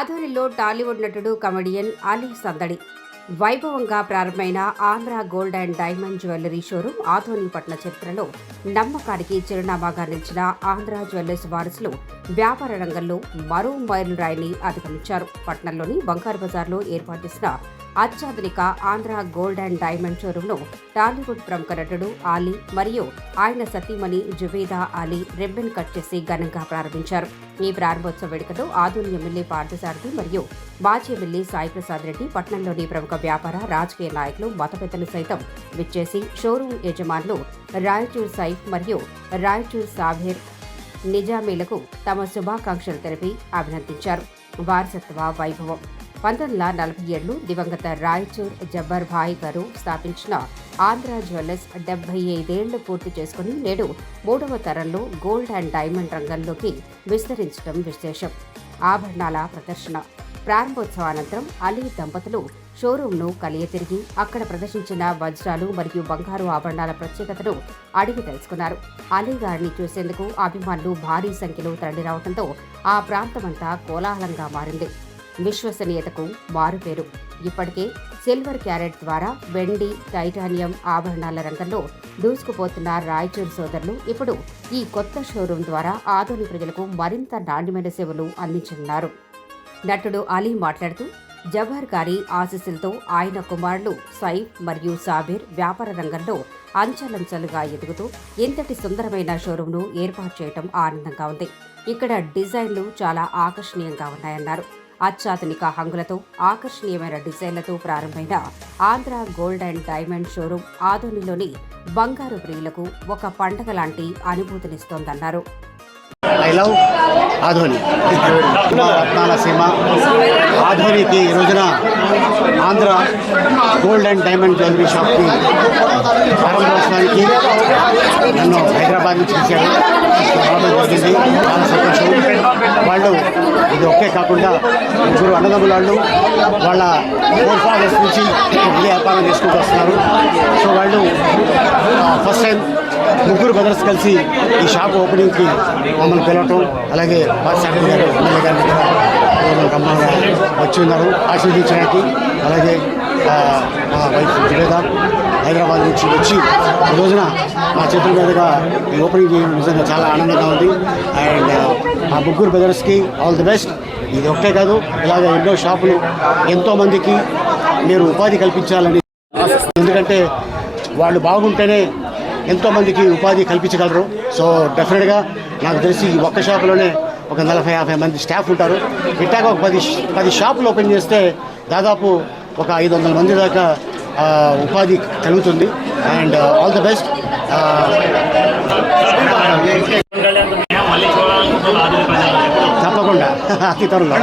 ఆధ్వర్యంలో టాలీవుడ్ నటుడు కమెడియన్ అలీ సందడి వైభవంగా ప్రారంభమైన Andhra gold and diamond jewellery showroom ఆధోనిపట్న చరిత్రలో నమ్మకానికి చిరునామాగా నిలిచిన ఆంధ్ర జ్యువెలర్స్ వారసులు వ్యాపార రంగంలో మరో మైలురాయిని అధిగమించారు. పట్నంలోని బంగారు బజార్లో ఏర్పాటు చేసిన అత్యాధునిక ఆంధ్ర గోల్డ్ అండ్ డైమండ్ షోరూంను టాలీవుడ్ ప్రముఖ నటుడు అలీ మరియు ఆయన సతీమణి జుబేదా అలీ రిబ్బన్ కట్ చేసి ఘనంగా ప్రారంభించారు. ఈ ప్రారంభోత్సవ వేడుకలో ఆదోని ఎమ్మెల్యే పార్థసారథి మరియు మాజీ ఎమ్మెల్యే సాయి ప్రసాద్ రెడ్డి, పట్నంలోని ప్రముఖ వ్యాపార రాజకీయ నాయకులు, మత పెద్దలు సైతం విచ్చేసి షోరూం యజమానులు రాయచూర్ సైఫ్ మరియు రాయచూర్ సాబిర్ నిజామీలకు తమ శుభాకాంక్షలు తెలిపి అభినందించారు. వారసత్వ వైభవం 1947లో దివంగత రాయచూర్ జబ్బర్ భాయ్ గారు స్థాపించిన ఆంధ్ర జ్యువెలర్స్ 75 ఏళ్లు పూర్తి చేసుకుని నేడు 3వ తరంలో గోల్డ్ అండ్ డైమండ్ రంగంలోకి విస్తరించడం విశేషం. ఆభరణాల ప్రదర్శన ప్రారంభోత్సవానంతరం అలీ దంపతులు షోరూంను కలియతిరిగి అక్కడ ప్రదర్శించిన వజ్రాలు మరియు బంగారు ఆభరణాల ప్రత్యేకతను అడిగి తెలుసుకున్నారు. అలీ గారిని చూసేందుకు అభిమానులు భారీ సంఖ్యలో తరలిరావడంతో ఆ ప్రాంతమంతా కోలాహలంగా మారింది. విశ్వసనీయతకు మారుపేరు. ఇప్పటికే సిల్వర్ క్యారెట్ ద్వారా వెండి, టైటానియం ఆభరణాల రంగంలో దూసుకుపోతున్న రాయచూర్ సోదరులు ఇప్పుడు ఈ కొత్త షోరూం ద్వారా ఆదోని ప్రజలకు మరింత నాణ్యమైన సేవలు అందించనున్నారు. నటుడు అలీ మాట్లాడుతూ, జవహర్ గారి ఆశీస్సులతో ఆయన కుమారులు సైఫ్ మరియు సాబిర్ వ్యాపార రంగంలో అంచెలంచెలుగా ఎదుగుతూ ఇంతటి సుందరమైన షోరూంను ఏర్పాటు చేయడం ఆనందంగా ఉంది. ఇక్కడ డిజైన్లు చాలా ఆకర్షణీయంగా ఉన్నాయన్నారు. అత్యాధునిక హంగులతో ఆకర్షణీయమైన డిజైన్లతో ప్రారంభమైన Andhra gold and diamond showroom ఆదోనిలోని బంగారు ప్రియులకు ఒక పండగ లాంటి అనుభూతినిస్తోందన్నారు. ఐ లవ్ ఆధోని, రత్నాల సీమ ఆధోనికి ఈ రోజున Andhra gold and diamond jewellery షాప్కి ప్రారంభోత్సవానికి నన్ను హైదరాబాద్ నుంచి పిలిచారు. రావడం జరిగింది. చాలా సంతోషం. వాళ్ళు ఇది ఒకే కాకుండా ముగ్గురు అన్నదమ్ముల వాళ్ళు వాళ్ళ 4 ఫాదర్స్ నుంచి వ్యాపారం చేసుకుంటూ వస్తున్నారు. సో వాళ్ళు ఫస్ట్ టైం ముగ్గురు బ్రదర్స్ కలిసి ఈ షాప్ ఓపెనింగ్కి మమ్మల్ని పిలవటం, అలాగే పార్థసారథి గారు ఎమ్మెల్యే గారిని కూడా వచ్చి ఉన్నారు ఆశీర్వదించడానికి. అలాగే మా వైఫ్ జుబేదా హైదరాబాద్ నుంచి వచ్చి ఈ రోజున మా చేతుల మీదుగా ఈ ఓపెనింగ్ చేయడం నిజంగా చాలా ఆనందంగా ఉంది. అండ్ మా ముగ్గురు బ్రదర్స్కి ఆల్ ది బెస్ట్. ఇది ఒకటే కాదు, ఇలాగ ఎన్నో షాపులు ఎంతోమందికి మీరు ఉపాధి కల్పించాలని, ఎందుకంటే వాళ్ళు బాగుంటేనే ఎంతోమందికి ఉపాధి కల్పించగలరు. సో డెఫినెట్గా నాకు తెలిసి ఈ ఒక్క షాపులోనే ఒక 40-50 మంది స్టాఫ్ ఉంటారు. ఇట్టాక ఒక 10 షాపులు ఓపెన్ చేస్తే దాదాపు ఒక 500 మంది దాకా ఉపాధి కలుగుతుంది. And all the best. తప్పకుండా అతి త్వరలో.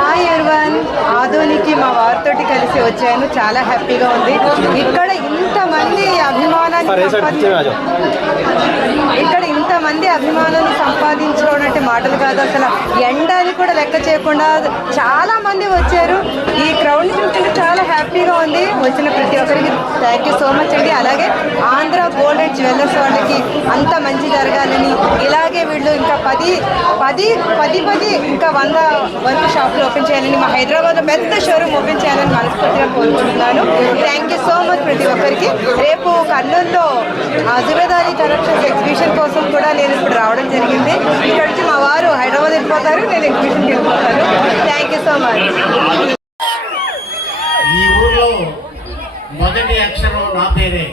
హాయ్ ఎవరివన్, ఆదోనికి మా వారితోటి కలిసి వచ్చాను. చాలా హ్యాపీగా ఉంది. ఇక్కడ ఇంతమంది అభిమానాన్ని సంపాదించుకోవడం అంటే మాటలు కాదు. అసలు ఎండని కూడా లెక్క చేయకుండా చాలా మంది వచ్చారు. ఈ క్రౌడ్ని చూస్తుంటే చాలా హ్యాపీగా ఉంది. వచ్చిన ప్రతి ఒక్కరికి థ్యాంక్ యూ సో మచ్ అండి. అలాగే ఆంధ్ర గోల్డ్ అండ్ జ్యువెలర్స్ వాళ్ళకి అంత మంచి జరగాలని, ఇలాగే వీళ్ళు ఇంకా 10 ఇంకా 100 వరకు షాపులు ఓపెన్ చేయాలని, మా హైదరాబాద్లో పెద్ద షోరూమ్ ఓపెన్ చేయాలని మనస్ఫూర్తిగా కోరుకుంటున్నాను. థ్యాంక్ యూ సో మచ్ ప్రతి ఒక్కరికి. రేపు కర్నూలులో జుబేదా అలీ కలెక్షన్స్ ఎగ్జిబిషన్ కోసం కూడా నేను ఇప్పుడు రావడం జరిగింది. ఇక్కడ నుంచి మా వారు హైదరాబాద్ వెళ్ళిపోతారు, నేను ఎగ్జిబిషన్కి వెళ్ళిపోతాను. Thank you so much. ఈ ఊర్లో మొదటి అక్షరం నా పేరే.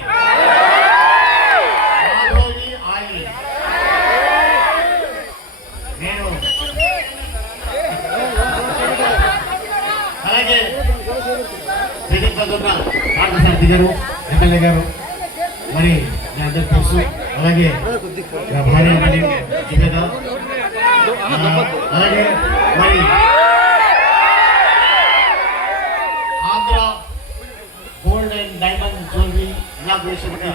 నేను అలాగే పార్థసారథి గారు ఎమ్మెల్యే గారు, మరి మీ అందరికీ తెలుసు. అలాగే భార్య జుబేదా, అలాగే మరి Andhra gold and diamond jewellery ఇనాగ్రేషన్కి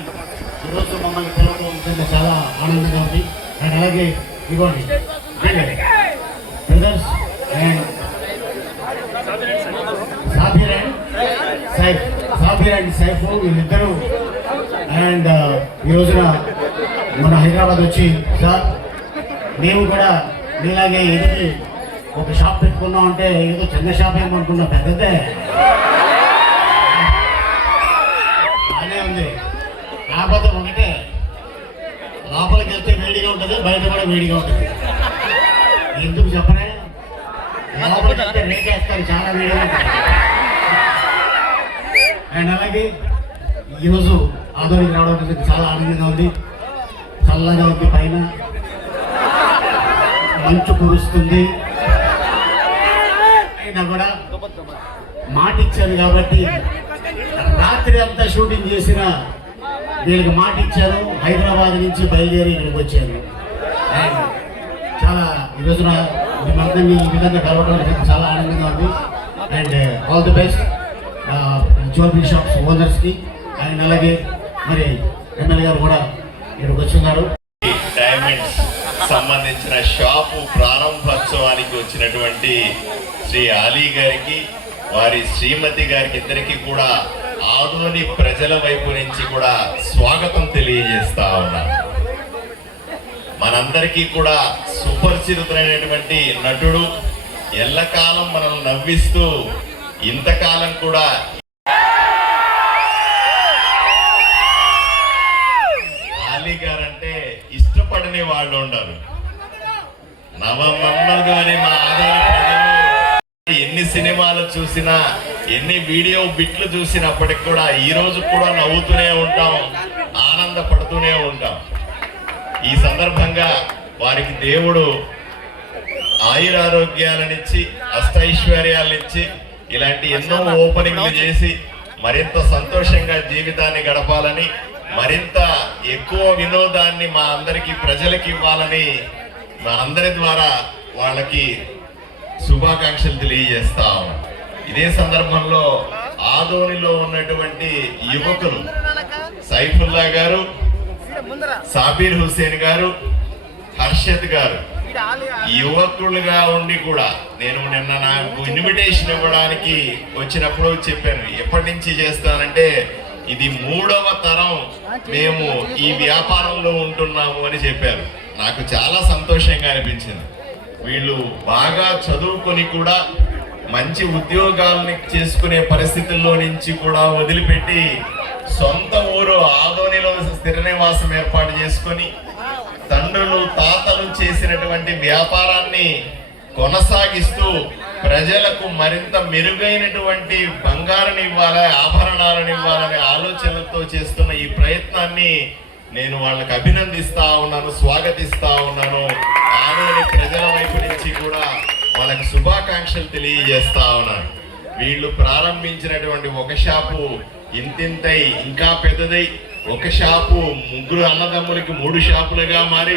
ఈరోజు మమ్మల్ని పిలవడం చాలా ఆనందంగా ఉంది. అండ్ అలాగే ఇవ్వండి brothers and Sabir and Saif వీళ్ళిద్దరూ అండ్ ఈ రోజున మన హైదరాబాద్ వచ్చి సార్ మేము కూడా మీలాగే ఎదిగి ఒక షాప్ పెట్టుకున్నాం అంటే ఏదో చిన్న షాప్ ఏమనుకున్నాం, పెద్దదే బాగానే ఉంది. కాకపోతే ఒకటే, లోపలికి వెళ్తే వేడిగా ఉంటుంది, బయట కూడా వేడిగా ఉంటుంది. ఎందుకు చెప్పనే, లోపలికి వెళ్తే రేటేస్తారు, చాలా వేడిగా ఉంటుంది. అండ్ అలాగే ఈరోజు ఆదోనికి రావడం చాలా ఆనందంగా ఉంది. చల్లగా ఉంది, పైన మంచు కురుస్తుంది. అయినా కూడా మాట ఇచ్చాను కాబట్టి రాత్రి అంతా షూటింగ్ చేసిన వీళ్ళకి మాట ఇచ్చాను. హైదరాబాద్ నుంచి బయలుదేరి ఇక్కడికి వచ్చాను. అండ్ చాలా ఈ రోజున మిమ్మల్ని ఈ విధంగా కలవడం చాలా ఆనందంగా ఉంది. And all the best jewellery shops ఓనర్స్కి. అండ్ అలాగే మరి ఎమ్మెల్యే గారు కూడా ఇక్కడికి వచ్చిన్నారు. డైమండ్స్ సంబంధించిన షాపు ప్రారంభోత్సవానికి వచ్చినటువంటి శ్రీ అలీ గారికి, వారి శ్రీమతి గారికి ఇద్దరికి కూడా ఆదోని ప్రజల వైపు నుంచి కూడా స్వాగతం తెలియజేస్తా ఉన్నాను. మనందరికీ కూడా సుపరిచితుడైనటువంటి నటుడు, ఎల్లకాలం మనం నవ్విస్తూ ఇంతకాలం కూడా అలీ గారంటే ఇష్టపడని వాళ్ళు ఉండరు. నవమన్మధుడు అని మా ఆదోని ప్రజలు ఎన్ని సినిమాలు చూసినా, ఎన్ని వీడియో బిట్లు చూసినప్పటికి కూడా ఈ రోజు కూడా నవ్వుతూనే ఉంటాం, ఆనందపడుతూనే ఉంటాం. ఈ సందర్భంగా వారికి దేవుడు ఆయురారోగ్యాలనిచ్చి, అష్టైశ్వర్యాలనిచ్చి, ఇలాంటి ఎన్నో ఓపెనింగ్లు చేసి మరింత సంతోషంగా జీవితాన్ని గడపాలని, మరింత ఎక్కువ వినోదాన్ని మా అందరికీ ప్రజలకి ఇవ్వాలని మా అందరి ద్వారా వాళ్ళకి శుభాకాంక్షలు తెలియజేస్తాం. ఇదే సందర్భంలో ఆదోనిలో ఉన్నటువంటి యువకులు సైఫుల్లా గారు, సాబీర్ హుసేన్ గారు, హర్షద్ గారు యువకులుగా ఉండి కూడా నేను నిన్న నాకు ఇన్విటేషన్ ఇవ్వడానికి వచ్చినప్పుడు చెప్పాను, ఎప్పటి నుంచి చేస్తానంటే ఇది 3వ తరం మేము ఈ వ్యాపారంలో ఉంటున్నాము అని చెప్పారు. నాకు చాలా సంతోషంగా అనిపించింది. వీళ్ళు బాగా చదువుకొని కూడా మంచి ఉద్యోగాలని చేసుకునే పరిస్థితుల్లో నుంచి కూడా వదిలిపెట్టి సొంత ఊరు ఆదోనిలో స్థిర నివాసం ఏర్పాటు చేసుకొని తండ్రులు తాతలు చేసినటువంటి వ్యాపారాన్ని కొనసాగిస్తూ ప్రజలకు మరింత మెరుగైనటువంటి బంగారుని ఇవ్వాలి, ఆభరణాలను ఇవ్వాలనే ఆలోచనలతో చేస్తున్న ఈ ప్రయత్నాన్ని నేను వాళ్ళకి అభినందిస్తా ఉన్నాను, స్వాగతిస్తా ఉన్నాను. ఆదోని ప్రజల వైపు నుంచి కూడా వాళ్ళకి శుభాకాంక్షలు తెలియజేస్తా ఉన్నాను. వీళ్ళు ప్రారంభించినటువంటి ఒక షాపు ఇంతింతై ఇంకా పెద్దదై, ఒక షాపు 3 అన్నదమ్ములకి 3 షాపులుగా మారి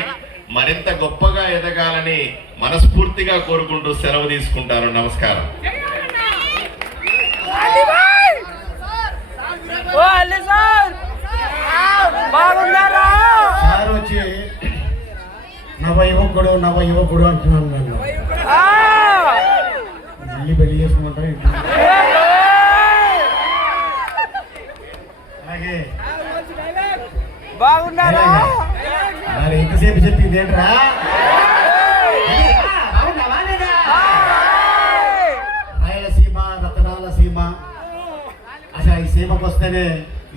మరింత గొప్పగా ఎదగాలని మనస్ఫూర్తిగా కోరుకుంటూ సెలవు తీసుకుంటాను. నమస్కారం. సార్ వచ్చి నవ యువకుడు అంటున్నాను. నన్ను మళ్ళీ పెళ్లి చేసుకుంటా. అలాగే బాగున్నారా? మరి ఎంతసేపు చెప్పింది ఏంట్రా? రాయలసీమ, రతనాల సీమ. అసలు ఈ సీమకు వస్తేనే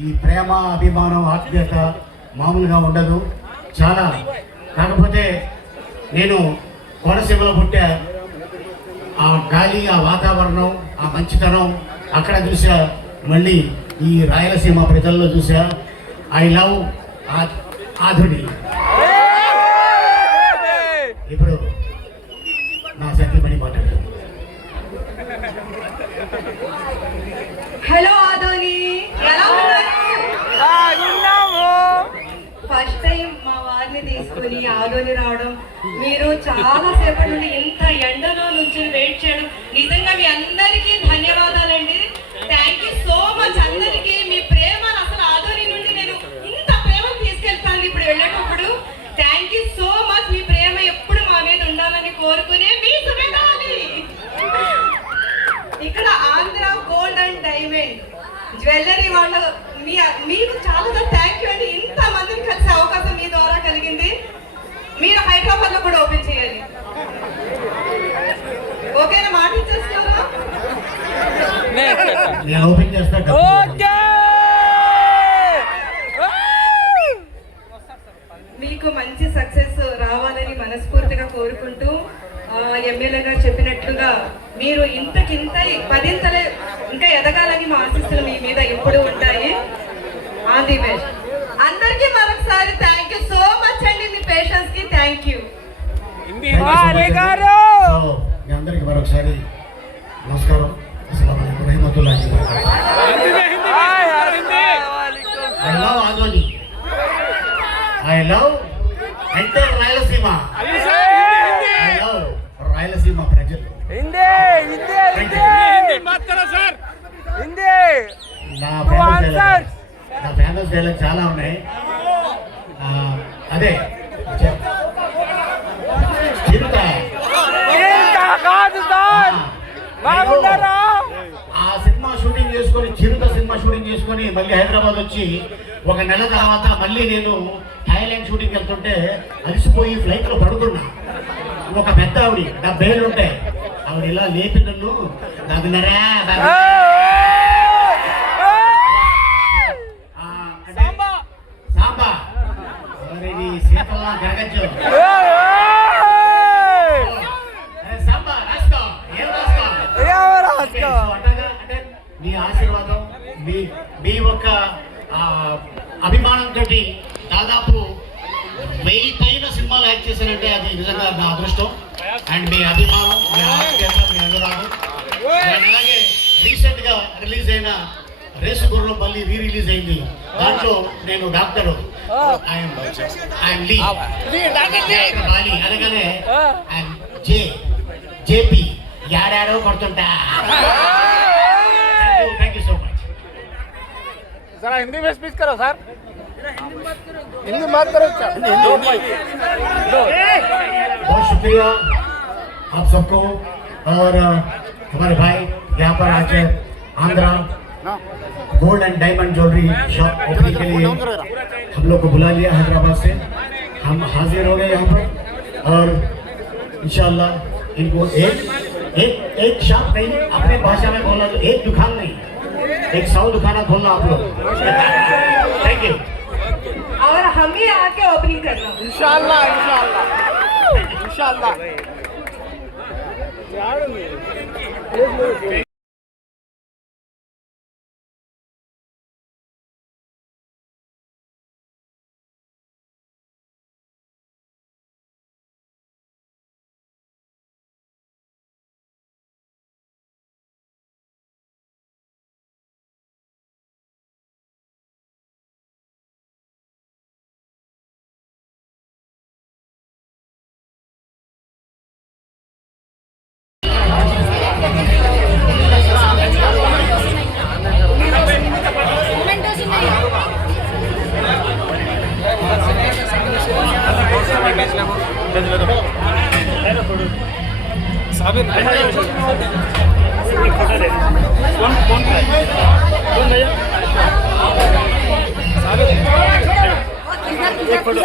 ఈ ప్రేమ, అభిమానం, ఆత్మీయత మామూలుగా ఉండదు. చాలా. కాకపోతే నేను కోనసీమలో పుట్టా. ఆ గాలి, ఆ వాతావరణం, ఆ మంచితనం అక్కడ చూసా. మళ్ళీ ఈ రాయలసీమ ప్రజల్లో చూసా. I love Adoni. ఇప్పుడు నా సత్యమణి మాట్లాడుతుంది. హలో ఆదోని, ఎలా ఉన్నారు? ఫస్ట్ టైం మా వారిని తీసుకుని ఆదోని రావడం, మీరు చాలా సేపటి నుండి ఇంత ఎండలో నుంచి వెయిట్ చేయడం, నిజంగా మీ అందరికీ ధన్యవాదాలండి. Thank you so much. అందరికీ మీ ప్రేమ అసలు ఆదోని నుండి నేను ఇంత ప్రేమను తీసుకెళ్తాను ఇప్పుడు వెళ్ళేటప్పుడు. Thank you so much. మీ ప్రేమ ఎప్పుడు మా మీద ఉండాలని కోరుకునే మీ సుమేధాని. ఇక్కడ Andhra gold and diamond jewellery వాళ్ళు మీకు చాలా థ్యాంక్ యూ అండి. ఇంత మందిని కలిసే అవకాశం మీ ద్వారా కలిగింది. మీరు హైదరాబాద్ లో కూడా ఓపెన్ నేను ఓపెన్ చేస్తా. మీకు మంచి సక్సెస్ రావాలని మనస్ఫూర్తిగా కోరుకుంటూ ఎమ్మెల్యే గారు చెప్పినట్లుగా మీరు ఇంతకింత 10 ఇంకా ఎదగాలని మా ఆశీస్సులు మీ మీద ఎప్పుడు ఉంటాయి. All the best. అందరికీ మరొకసారి థ్యాంక్ యూ సో మచ్ అండి, మీ పేషెన్స్ కి థ్యాంక్ యూ. మీ అందరికీ మరొకసారి నమస్కారం. అస్సలాము అలైకుం రహమతుల్లాహి వ బరకాతుహు. I love Adoni. I love entire Rayalaseema. I love Rayalaseema ప్రజలు. నా ఫేమస్ డైలాగ్ చాలా ఉన్నాయి. అదే ఆ సినిమా షూటింగ్ చేసుకొని చిరుత సినిమా షూటింగ్ చేసుకొని మళ్ళీ హైదరాబాద్ వచ్చి 1 నెల తర్వాత మళ్ళీ నేను థాయిలాండ్ షూటింగ్ వెళ్తుంటే అలసిపోయి ఫ్లైట్ లో పడుకున్నా. ఒక పెద్ద ఆవిడ 70 ఏళ్ళు ఉంటాయి, ఆవిడ ఇలా లేపి నన్ను బాగున్నారా సాంబా మరి నీ సీతల్లా జరగచ్చు సాంబా రాసుకో ఏం రాసుకో అంటే మీ ఆశీర్వాదం మీ ఒక అభిమానంతో దాదాపు 1000 పైన సినిమాలు యాక్ట్ చేశానంటే అది నిజంగా నా అదృష్టం. అండ్ మీ అభిమానం, మీ ఆత్మీయత, మీ అనురాగం. అలాగే రీసెంట్ గా రిలీజ్ అయిన రేసు గుర్రం మళ్ళీ రిలీజ్ అయింది. దాంట్లో నేను డాక్టర్ బాలి అనగానే జేపీ యాడాడో పడుతుంటా. Thank you so much. जरा हिंदी में स्पीच करो सर. हिंदी बात करो. बहुत शुक्रिया आप सबको और हमारे भाई यहाँ पर आज Andhra gold and diamond jewellery shop opening के लिए हम लोग को बुला लिया हैदराबाद से. हम हाजिर हो गए यहाँ पर और इंशाल्लाह इनको एक शॉप नहीं, अपने भाषा में बोला तो एक दुकान नहीं, एक 100 दुकाना खोलना आप लोग. Thank you. और हम ही आके ओपनिंग करना इंशाल्लाह इंशाल्लाह इंशाल्लाह. एक फोटो